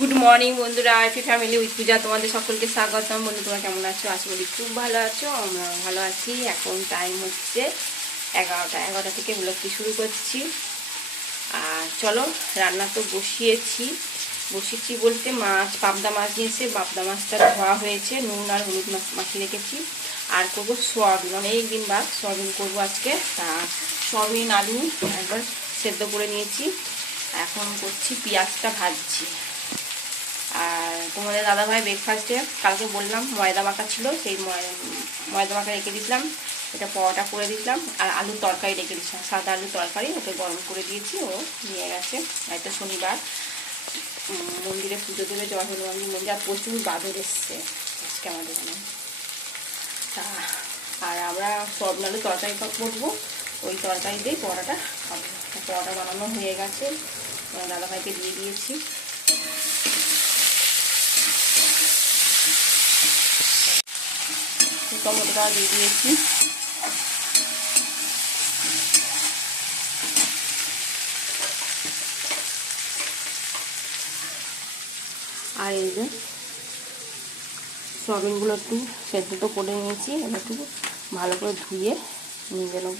Good morning বন্ধুরা IP family with Puja তোমাদের সকলকে স্বাগতম। বন্ধু, তোমরা কেমন আছো? আশা করি খুব ভালো আছো, আমরা ভালো আছি। এখন টাইম হচ্ছে এগারোটা এগারোটা থেকে ব্লগটি শুরু করছি। আর চলো, রান্না তো বসিয়েছি। বসিয়েছি বলতে মাছ, পাবদা মাছ নিয়েছে পাবদা মাছটা ধোয়া হয়েছে, নুন আর হলুদ মাখিয়ে রেখেছি। আর করব সোয়াবিন অনেক দিন বাদ সোয়াবিন করব আজকে। তা সোয়াবিন, আলু একবার সেদ্ধ করে নিয়েছি। এখন করছি পেঁয়াজটা ভাজছি। তোমাদের দাদাভাই ব্রেকফাস্টে কালকে বললাম ময়দা মাখা ছিল, সেই ময়- ময়দা মাখা রেখে দিয়েছিলাম এটা পরোটা করে দিয়েছিলাম আর আলুর তরকারি রেখে দিয়েছিলাম সাদা আলুর তরকারি, ওকে গরম করে দিয়েছি, ও নিয়ে গেছে আর হয়তো শনিবার মন্দিরে পুজো দেবে, জয় হনুমান মন্দির, আর প্রচুর বাদর এসছে আজকে আমাদের এখানে। তা, আর আমরা সব নালু তরকারি করব, ওই তরকারি দিয়ে পরোটা খাব পরোটা বানানো হয়ে গেছে দাদাভাইকে দিয়ে দিয়েছি। টমেটোটা দিয়ে দিয়েছি। আর এই যে সয়াবিনগুলো একটু সেদ্ধ তো করে নিয়েছি, এবার একটু ভালো করে ধুয়ে নিয়ে নেব।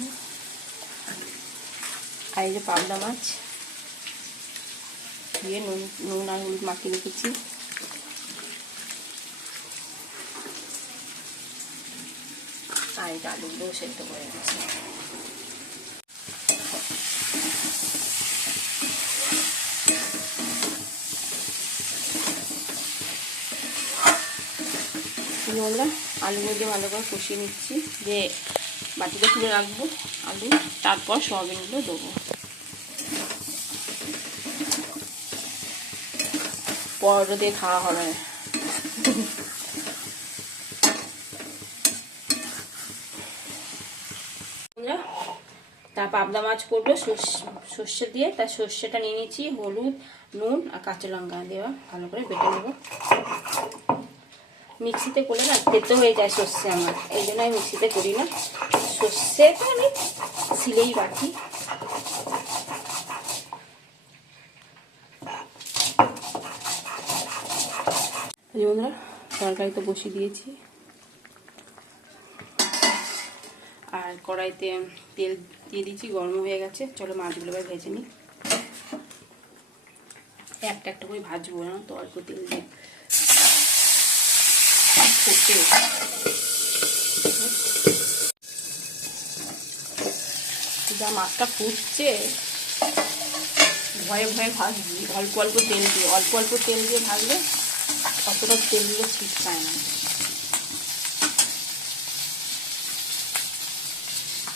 আর এই যে পাবদা মাছ ধুয়ে নুন নুন আর হলুদ মাখিয়ে রেখেছি। আর এটা সেদ্ধ করে গেছে আমরা আলুগুলো দিয়ে ভালো করে কষিয়ে নিচ্ছি। যে বাটিতে তুলে রাখব আলু, তারপর সোয়াবিনগুলো দেবো। পরোটা দিয়ে খাওয়া হবে বন্ধুরা, তা পাবদা মাছ করব সর্ষে দিয়ে। তার সর্ষেটা নিয়ে নিয়েছি, হলুদ, নুন আর কাঁচা লঙ্কা দেওয়া ভালো করে বেটে নেব। মিক্সিতে করলে না তেতো হয়ে যায় সর্ষে আমার, এই জন্য আমি মিক্সিতে করি না। সর্ষেটা আমি সিলেই যে বন্ধুরা, তরকারি তো বসিয়ে দিয়েছি। আর কড়াইতে তেল দিয়ে দিয়েছি, গরম হয়ে গেছে। চলো মাছগুলো এবার ভেজে নিই। একটা একটা করে ভাজবো না তো, অল্প তেল দিয়ে। যা মাছটা ফুটছে, ভয়ে ভয়ে ভাজবি। অল্প অল্প তেল দিয়ে, অল্প অল্প তেল দিয়ে ভাজলে অতটা তেল ঠিক পায় না।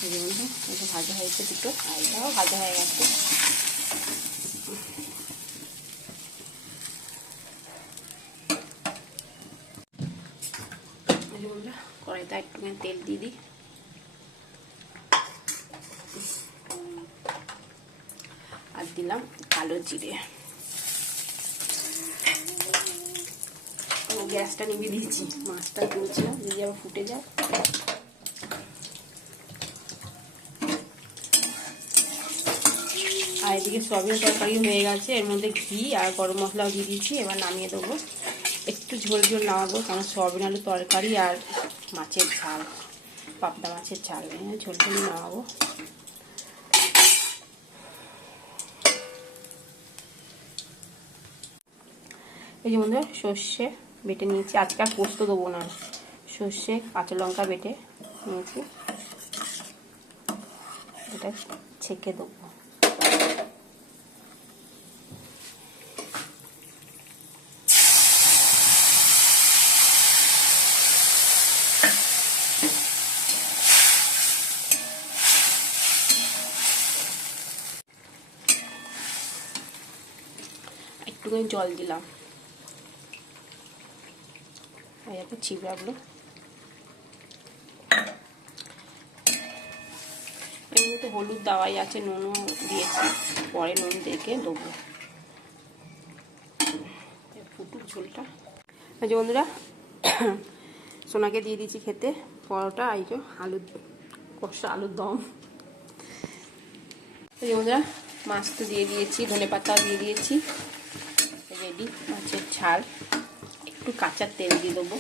এই যে বন্ধু, এটা ভাজা হয়েছে দুটো আর ভাজা হয়ে গেছে। এই কড়াইতে একটুখানি তেল দিয়ে দিই। আর দিলাম কালো জিরে। গ্যাসটা নিভিয়ে দিয়েছি মাছটা তুলছিলাম যদি আবার ফুটে যায় এদিকে সয়াবিন তরকারি হয়ে গেছে। এর মধ্যে ঘি আর গরম মশলাও দিয়ে দিয়েছি, এবার নামিয়ে দেবো। একটু ঝোল ঝোল নামাবো, কারণ সয়াবিন আলু তরকারি আর মাছের ঝাল, পাবদা মাছের ঝাল। ঝোল ঝোল নামাবো। এই যে বন্ধুরা, সর্ষে বেটে নিয়েছি। আজকে আর পোস্ত দেবো না। সর্ষে, কাঁচা লঙ্কা বেটে নিয়েছি। এটা ছেঁকে দেবো। একটুখানি জল দিলাম। এই দেখো চিবড়াগুলো। এমনিতে হলুদ দাওয়াই আছে, নুনও দিয়েছি। পরে নুন দেখে দেবো। ফুটুক ঝোলটা। যে বন্ধুরা, সোনাকে দিয়ে দিয়েছি খেতে। পরোটা এই যে আলু, কষা আলুর দম। বন্ধুরা, মাছ তো দিয়ে দিয়েছি ধনে পাতা দিয়ে দিয়েছি। রেডি, মাছের ঝাল। একটু কাঁচা তেল দিয়ে দেবো।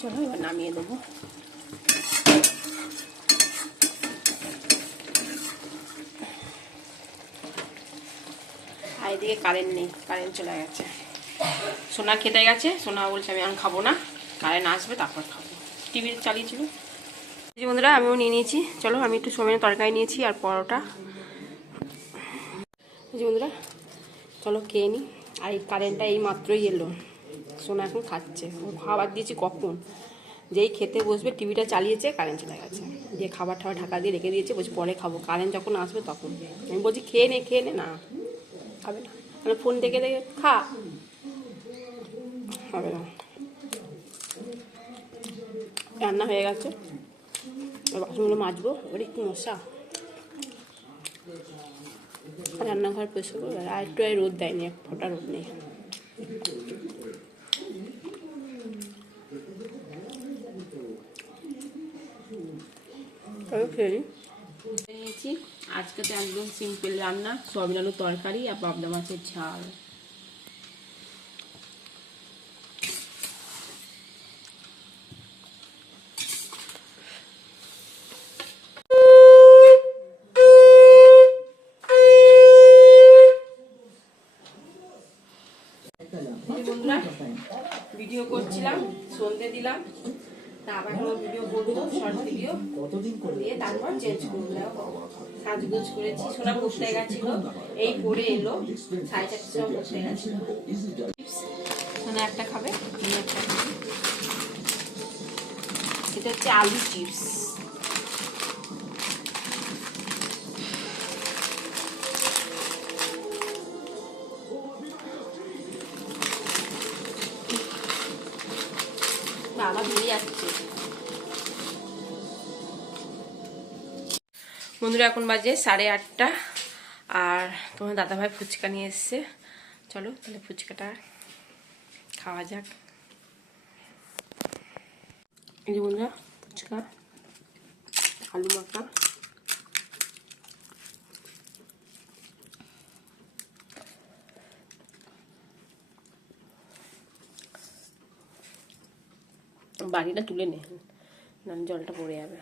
চলো, এবার নামিয়ে দেবো। আর এদিকে কারেন্ট নেই, কারেন্ট চলে গেছে। সোনা খেতে গেছে, সোনা বলছে আমি এখন খাব না। কারেন্ট আসবে, তারপর খাব। টিভি চালিয়েছিল? যে বন্ধুরা, আমিও নিয়ে নিয়েছি। চলো, আমি একটু সোমেনের তরকারি নিয়েছি আর পরোটা। বন্ধুরা, চলো খেয়ে নিই আর এই কারেন্টটা এই মাত্রই এলো। সোনা এখন খাচ্ছে। ও খাবার দিয়েছি কখন? যেই খেতে বসবে, টিভিটা চালিয়েছে, কারেন্ট চলে গেছে। দিয়ে খাবার টাবার ঢাকা দিয়ে রেখে দিয়েছে, বলছি পরে খাব। কারেন্ট যখন আসবে তখন। আমি বলছি, খেয়ে নে খেয়ে নে, না। খাবে না। ফোন দেখে দেখে খা। হবে না। রান্না হয়ে গেছে। বাসনগুলো মাজবো, এবার একটু মশা। রান্নাঘর পরিষ্কার করব, আর একটু রোদ দেয়নি, এক ফোটা রোদ নেই। তবে নিয়েছি। আজকে তো একদম সিম্পল রান্না সয়াবিন আলুর তরকারি আর পাবদা মাছের ঝাল। ভিডিও করছিলাম, সন্ধে দিলাম তারপর ভিডিও শর্ট ভিডিও দিয়ে তারপর চেঞ্জ করেছি, সোনা এই পরে এলো, সাড়ে চারটে সোনা একটা খাবে একটা। এটা হচ্ছে আলু চিপস যাচ্ছে বন্ধুরা, এখন বাজে সাড়ে আটটা আর তোমার দাদা ভাই ফুচকা নিয়ে এসছে। চলো, তাহলে ফুচকাটা খাওয়া যাক। এই যে বন্ধুরা, ফুচকা, আলু মাখা। বাড়িটা তুলে নে। না জলটা পড়ে যাবে।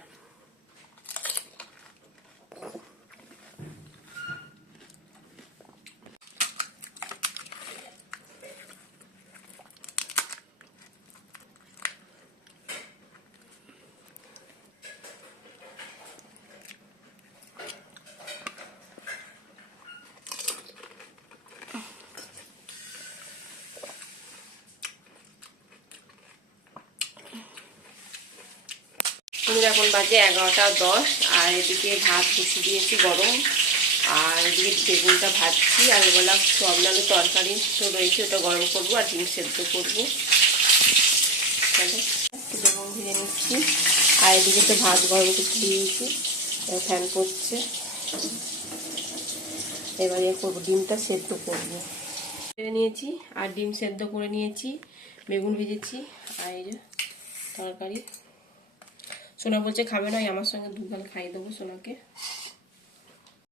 এখন বাজে এগারোটা দশ, আর এদিকে ভাত বসিয়ে দিয়েছি গরম, আর এদিকে বেগুনটা ভাজছি, আর এগুলা সোয়াবিন আলু তরকারি তো রয়েছে, ওটা গরম করব আর ডিম সেদ্ধ করব। বেগুন ভেজে নিচ্ছি, আর এদিকে তো ভাত গরম করতে দিয়েছি ফ্যান করছে এবারে করব, ডিমটা সেদ্ধ করব। নিয়েছি, আর ডিম সেদ্ধ করে নিয়েছি, বেগুন ভেজেছি, আর তরকারি। সোনা বলছে খাবে না আমার সঙ্গে দুগাল খাইয়ে দেবো সোনাকে।